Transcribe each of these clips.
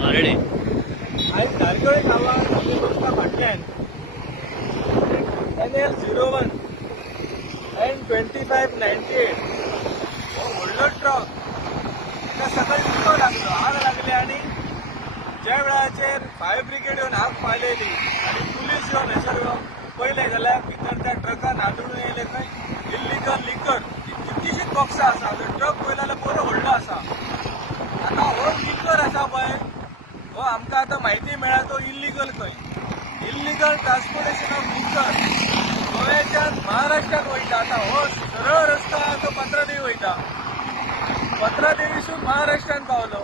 Already आज धारगळे गावात अभिमुखता फाटल्यान NL01 N2598 हो व्हडलो ट्रक त्या सकाळी उडको लागलो, आग लागली आणि ज्या वेळाचेर फायर ब्रिगेड येवन आग पाहिलेली आणि पुलीस येवन हयसर पळयले जाल्यार भितर त्या ट्रकान आढळून येयले खंय इल्लीगल लिकर कितकीशीच बॉक्सां आसा. ट्रक पळयलो जाल्यार बरो व्हडलो आसा. आता हो लिकर आसा पळय हो आमकां आतां म्हायती मेळ्ळा तो इल्लीगल खंय. इल्लीगल ट्रान्सपोर्टेशन ऑफ लिकर गोव्याच्यान महाराष्ट्रात वयता. आता हो सरळ रस्तो तो पत्रादेवी वयता. पत्रादेवीसून महाराष्ट्रात पावलो.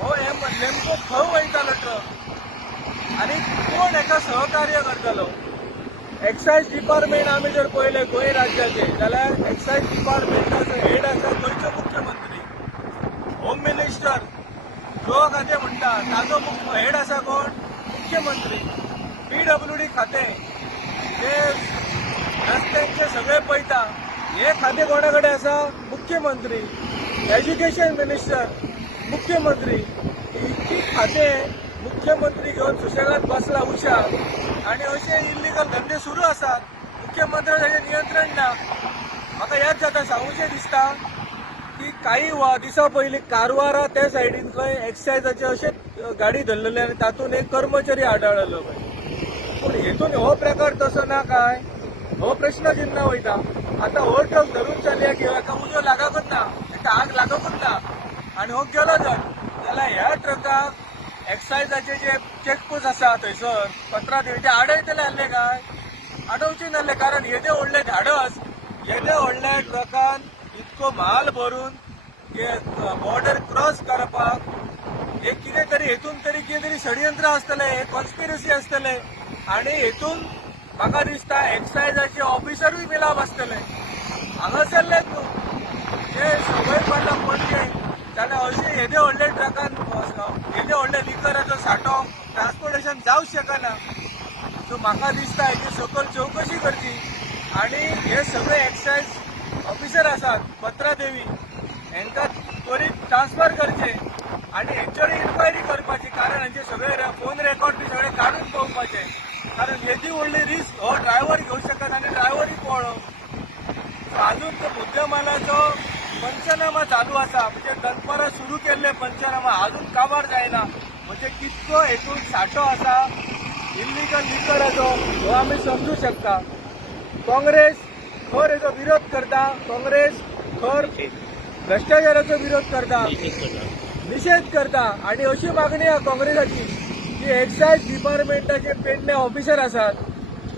हो हे नेमको खंय वयतालो ट्रक आनी कोण हेका सहकार्य करतलो. एक्सायज डिपार्टमेंट आमी जर पळयलें गोंय राज्याचे जाल्यार एक्सायज डिपार्टमेंटाचो हेड आसा गोंयचो मुख्यमंत्री. होम मिनिस्टर गृह खातें म्हणटा ताजो हेड आसा कोण मुख्यमंत्री. PWD खातें ते रस्त्यांचे सगळे पळयता हे खातें कोणा कडेन आसा मुख्यमंत्री. एज्युकेशन मिनिस्टर मुख्यमंत्री. इतकी खातें मुख्यमंत्री घेवन सुशेगाद बसला हुशार आणि अशे इल्लीगल धंदे सुरू आसात. मुख्यमंत्र्याचें नियंत्रण ना. म्हाका याद जाता सांगूचें दिसता की काही दिसा पयलीं कारवारा त्या सायडीन खंय एक्सायजाचे अशेच गाडी धरलेले आनी तातूंत एक कर्मचारी आढळलो खंय. पूण हेतून हो प्रकार तसो ना काय हो प्रश्न चिन्ह वयता. आता हो ट्रक धरून चलया की हाका उजो लागकच ना, ताका आग लागकच ना आनी हो गेलो जाल्यार ह्या ट्रकाक एक्सायजाचे जे चेकपोस्ट आसा थंयसर पत्रादेवीचे आडयतले आहले काय आडोवचे नासले. कारण येदे व्हडले धाडस येदे व्हडल्या ट्रकान इतको म्हाल भरून बॉर्डर क्रॉस करपाक एक कितें तरी हेतून तरी कितें तरी षडयंत्र आसतले, कॉन्स्पिरसी आसतले आनी हेतून म्हाका दिसता एक्सायजाचे ऑफिसरूय मिलाप आसतले. हांगासरलेच न्हू जे सवय पडला पणजे जाल्यार अशे येदे व्हडले ट्रकान येदे व्हडले लिकराचो सांठो ट्रान्सपोर्टेशन जावंक शकना. सो म्हाका दिसता हेची सकल चवकशी करची आनी हे सगळे एक्सायज ऑफिसर आसात पत्रादेवी हांकां त्वरीत ट्रान्सफर करचे आनी हेंचेर इन्क्वायरी करपाची. कारण हांचे सगळे फोन रेकॉर्ड बी सगळे काडून पळोवपाचे. कारण येदी व्हडली रिस्क हो ड्रायव्हर घेवंक शकना आनी ड्रायव्हरूय पळो. अजून तो मुद्देमालाचो पंचनामा चालू आसा. म्हणजे दनपारां सुरू केल्ले पंचनामा अजून काबार जायना. म्हणजे कितको हेतून सांठो आसा इल्लीगल लिकराचो हो आमी समजूं शकता. काँग्रेस खर हेचो विरोध करता. काँग्रेस खर भ्रष्टाचाराचो विरोध करता, निषेध करता आनी अशी मागणी आहा काँग्रेसाची की एक्सायज डिपार्टमेंटाचे पेडणे ऑफिसर आसात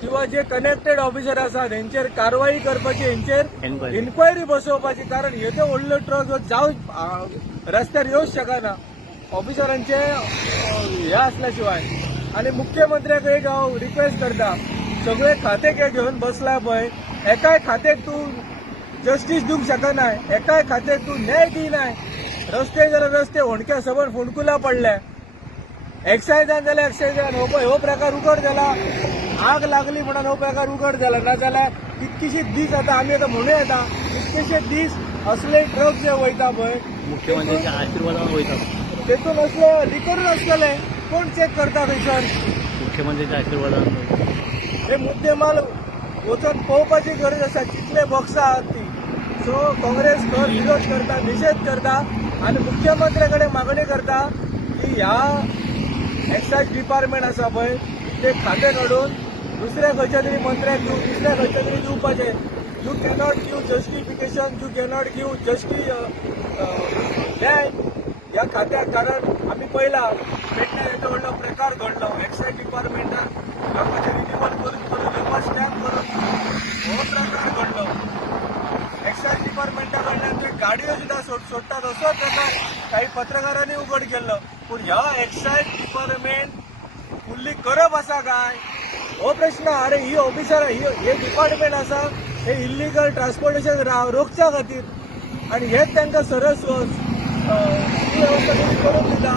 किंवा जे कनेक्टेड ऑफिसर आसात हेंचेर कारवाई करपाची, हेंचेर इन्क्वायरी बसोवपाची. कारण येदो व्हडलो ट्रक जावं रस्त्यार येवंच शकना ऑफिसरांचे हे असल्या शिवाय. आनी मुख्यमंत्र्याक एक हांव रिक्वेस्ट करता सगळे खाते घेवन बसला पळय एकाय खात्याक तूं जस्टीस दिवंक शकना, एकाय खात्याक तूं न्याय दिनाय. रस्ते जाल्यार रस्ते होणक्या सबंद फोंडकुला पडल्या. एक्सायजान जाल्यार एक्सायजान हो प्रकार उगड जाला. आग लागली म्हणून हो प्रकार उगड जाला. नाजाल्यार कितकीशीच दीस आतां आमी आतां म्हणूं येता कितकेशेच दीस असले ट्रक जे वयता पळय मुख्यमंत्र्यांच्या आशीर्वादान वयता. तेतून असले लिकरूच आसतले. कोण चेक करता थंयसर. मुख्यमंत्र्यांच्या आशीर्वादान हे मुद्देमाल वचून पळोवपाची गरज आसा कितले बॉक्सां आहात ती. सो काँग्रेस खर विरोध करता, निषेध करता आनी मुख्यमंत्र्या कडेन मागणी करता की ह्या एक्सायज डिपार्टमेंट आसा पळय ते खातें काडून दुसऱ्या खंयच्या तरी मंत्र्याक दुसऱ्या खंयच्या तरी दिवपाचें. You cannot give justification, you cannot give न्याय ह्या खात्याक. कारण आमी पळयला पेडण्यार येदो व्हडलो प्रकार घडलो. एक्सायज डिपार्टमेंटान लोकांचे रिन्युअल करून पेपर स्टॅम्प करून हो प्रकार घडलो. एक्सायज डिपार्टमेंटा कडल्यान थंय गाडयो सुद्दां सोडटात असो प्रकार काही पत्रकारांनी उघड केल्लो. पूण ह्या एक्सायज डिपार्टमेंट फुल्ली करप आसा काय हो प्रश्न. अरे ही ऑफिसर हे डिपार्टमेंट आसा हे इल्लीगल ट्रान्सपोर्टेशन रोखच्या खातीर आनी हेच तांकां सरस सुवेवस्था करून दिता.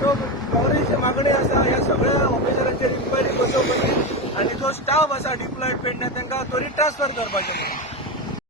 सो काँग्रेसची मागणी आसा ह्या सगळ्या ऑफिसरांचेर इन्क्वायरी बसोवपाची आनी जो स्टाफ आसा डिप्लॉयड पेडण्यार तांकां त्वरीत ट्रान्सफर करपाचें.